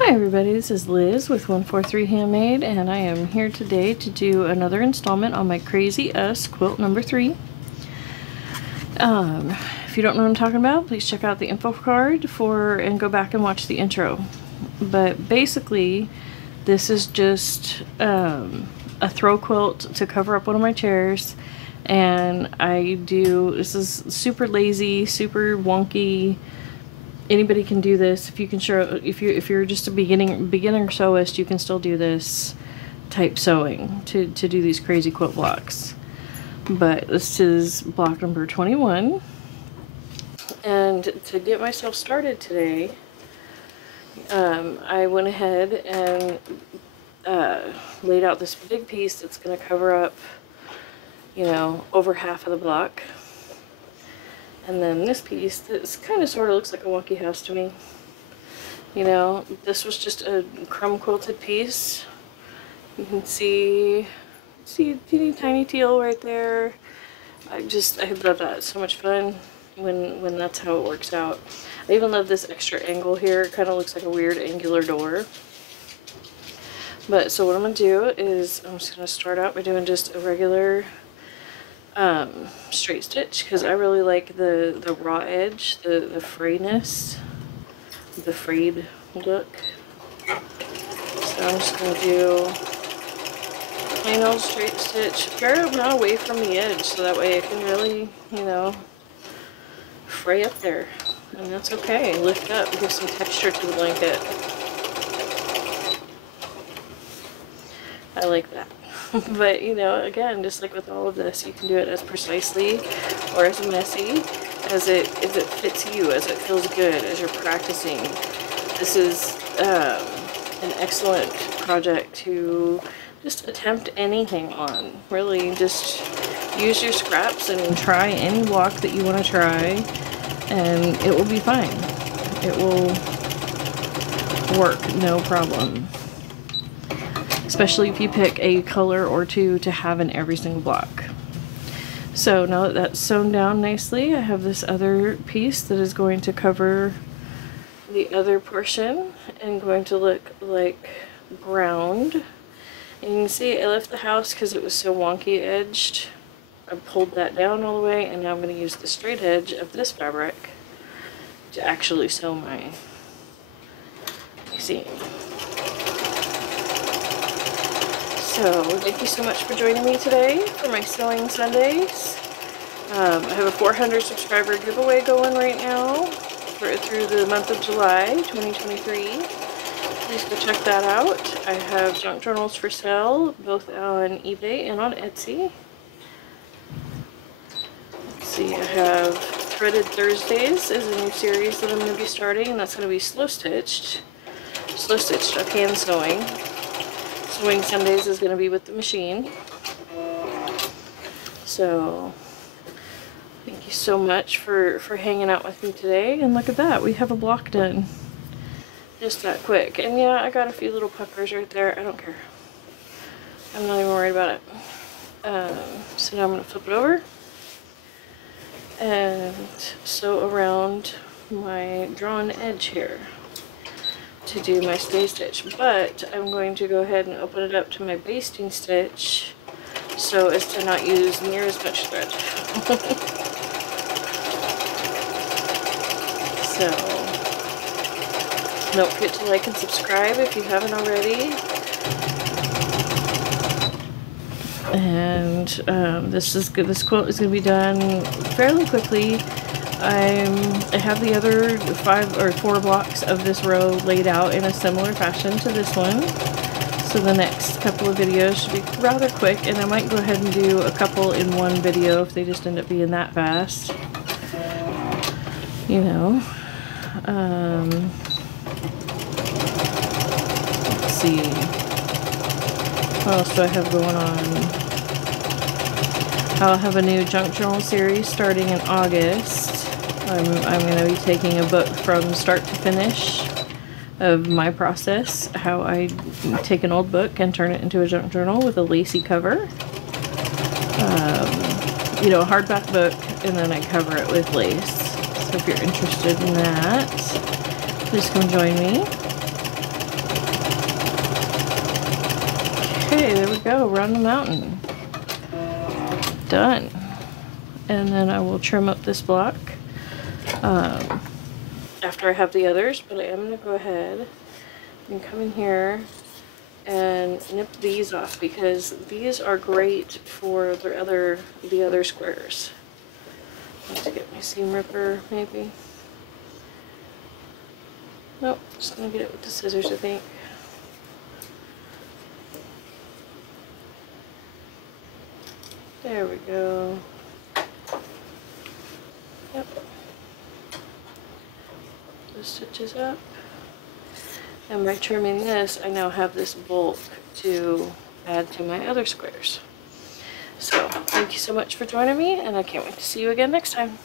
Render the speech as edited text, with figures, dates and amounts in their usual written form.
Hi everybody, this is Liz with 143 Handmade, and I am here today to do another installment on my Crazy Quilt number 3. If you don't know what I'm talking about, please check out the info card and go back and watch the intro. But basically, this is just a throw quilt to cover up one of my chairs, and this is super lazy, super wonky. Anybody can do this. If you're just a beginner sewist, you can still do this type sewing to do these crazy quilt blocks. But this is block number 21. And to get myself started today, I went ahead and laid out this big piece that's going to cover up, over half of the block. And then this piece, this kind of sort of looks like a wonky house to me. This was just a crumb quilted piece. You can see teeny tiny teal right there. I love that. It's so much fun when that's how it works out. I even love this extra angle here. It kind of looks like a weird angular door. But so what I'm going to do is I'm just going to start out by doing just a regular straight stitch, because I really like the raw edge, the frayness, the frayed look. So I'm just going to do plain old straight stitch, fair amount away from the edge, so that way it can really, fray up there. And that's okay. Lift up, give some texture to the blanket. I like that. But, again, just like with all of this, you can do it as precisely or as messy as it fits you, as it feels good, as you're practicing. This is an excellent project to just attempt anything on. Really, just use your scraps and try any block that you want to try, and it will be fine. It will work, no problem. Especially if you pick a color or two to have in every single block. So now that that's sewn down nicely, I have this other piece that is going to cover the other portion and going to look like ground. And you can see I left the house because it was so wonky edged. I pulled that down all the way, and now I'm going to use the straight edge of this fabric to actually sew my seam. So, thank you so much for joining me today for my Sewing Sundays. I have a 400 subscriber giveaway going right now through the month of July 2023. Please go check that out. I have junk journals for sale, both on eBay and on Etsy. Let's see, I have Threaded Thursdays is a new series that I'm going to be starting, and that's going to be slow stitched or hand sewing. Sewing Sundays is going to be with the machine. So thank you so much for hanging out with me today. And look at that, we have a block done just that quick. And yeah, I got a few little puckers right there. I don't care. I'm not even worried about it. So now I'm going to flip it over and sew around my drawn edge here to do my stay stitch, but I'm going to go ahead and open it up to my basting stitch so as to not use near as much thread. So don't forget to like and subscribe if you haven't already. And this quilt is going to be done fairly quickly. I have the other 5 or 4 blocks of this row laid out in a similar fashion to this one. So the next couple of videos should be rather quick, and I might go ahead and do a couple in one video if they just end up being that fast. Let's see. What else do I have going on? I'll have a new junk journal series starting in August. I'm going to be taking a book from start to finish of my process, how I take an old book and turn it into a junk journal with a lacy cover. A hardback book, and then I cover it with lace. So if you're interested in that, please come join me. Okay, there we go. We're on the mountain. Done. And then I will trim up this block after I have the others, but I am going to go ahead and come in here and nip these off because these are great for the other squares. I have to get my seam ripper maybe. Nope, just gonna get it with the scissors, I think. There we go. Yep. Those stitches up. And by trimming this, I now have this bulk to add to my other squares. So, thank you so much for joining me, and I can't wait to see you again next time.